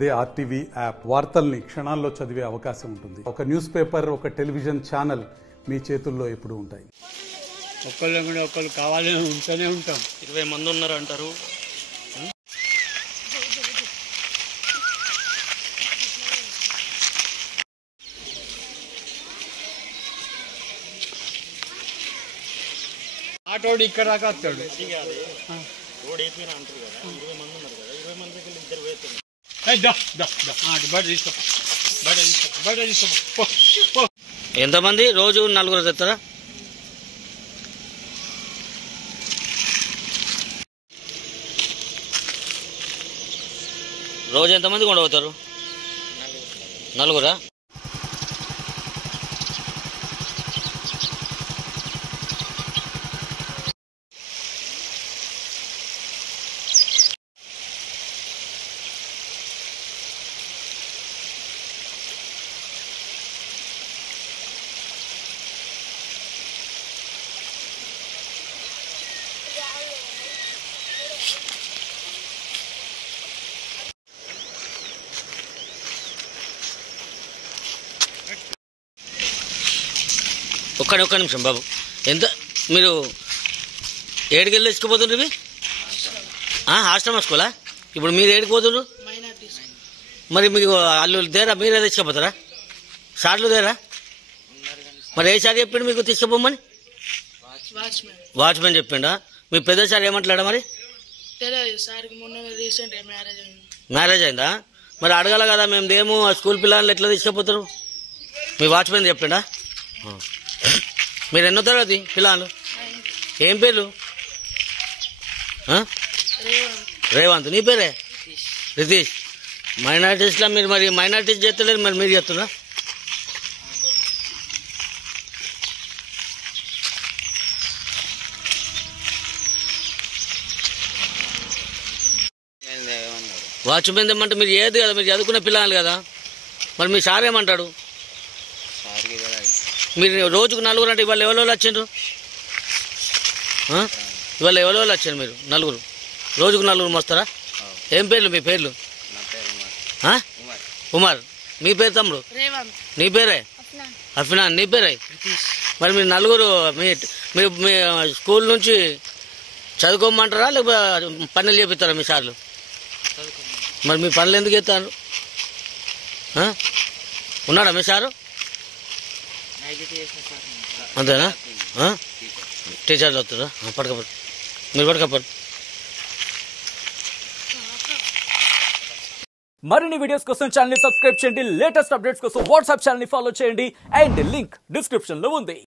అదే RTV app వార్తల్ని క్షణాల్లో చదివే అవకాశం ఉంటుంది. ఒక న్యూస్ పేపర్, ఒక టెలివిజన్ ఛానల్ మీ చేతుల్లో ఎప్పుడు ఉంటాయి. ఒకళ్ళు కావాలని ఉంటూనే ఉంటాం. 20 మంది ఉన్నారు అంటారు. ఆటోడు ఇక్కడ దాకా వస్తాడు. రోడ్ వేసినా అంటారు కదా, 20 మంది ఉన్నారు కదా, 20 మంది దగ్గర 2 వేస్తారు. ఎంతమంది రోజు 4 తెస్తారా? రోజు ఎంతమంది కొండవుతారు? 4. ఒక్క నిమిషం బాబు, ఎంత మీరు ఏడికి వెళ్ళి తెచ్చుకుపోతుండ్రు? ఇవి హాస్టల్ స్కూలా? ఇప్పుడు మీరు ఏడికి పోతుండ్రు? మరి మీకు వాళ్ళు దేరా, మీరే తెచ్చుకోపోతారా? సార్లు దేరా? మరి ఏ సార్ చెప్పిండు మీకు తీసుకుపోమని? వాచ్మెన్ చెప్పిండా? మీ పెద్ద సార్ ఏమంటాడా? మరి మ్యారేజ్ అయిందా? మరి అడగాల కదా, మేము దేమో స్కూల్ పిల్లలు ఎట్లా తీసుకుపోతారు? మీ వాచ్మెన్ చెప్పిండా? మీరు ఎన్నో తరగతి పిల్లలు? ఏం పేర్లు? రేవంత్. నీ పేరే? రితీష్. మైనార్టీస్లో మీరు మరి మైనార్టీస్ చేస్తలేరు, మరి మీరు చేస్తున్నా? వాచ్మెన్ ఏమంటే మీరు ఏది కదా, మీరు చదువుకునే పిల్లలు కదా, మరి మీ సార్ ఏమంటాడు? మీరు రోజుకు 4 అంటే ఇవాళ ఎవరో వచ్చిండ్రు? ఇవాళ ఎవరో వచ్చారు మీరు 4? రోజుకు 4 మోస్తారా? ఏం పేర్లు మీ పేర్లు? ఉమర్. మీ పేరు తమ్ముడు? నీ పేరే? అఫ్నాన్. నీ పేరే? మరి మీరు 4 మీ స్కూల్ నుంచి చదువుకోమంటారా లేకపోతే పనులు చేపిస్తారా మీ సార్లు? మరి మీ పనులు ఎందుకు చేస్తారు? ఉన్నాడా మీ సారు? అంతేనా? టీచర్లు వస్తారా? పడకపోండి, మీరు పడకపోండి. మరిన్ని వీడియోస్ కోసం ఛానల్ ని సబ్స్క్రైబ్ చేయండి. లేటెస్ట్ అప్డేట్స్ కోసం వాట్సాప్ ఛానల్ ని ఫాలో చేయండి. అండ్ లింక్ డిస్క్రిప్షన్ లో ఉంది.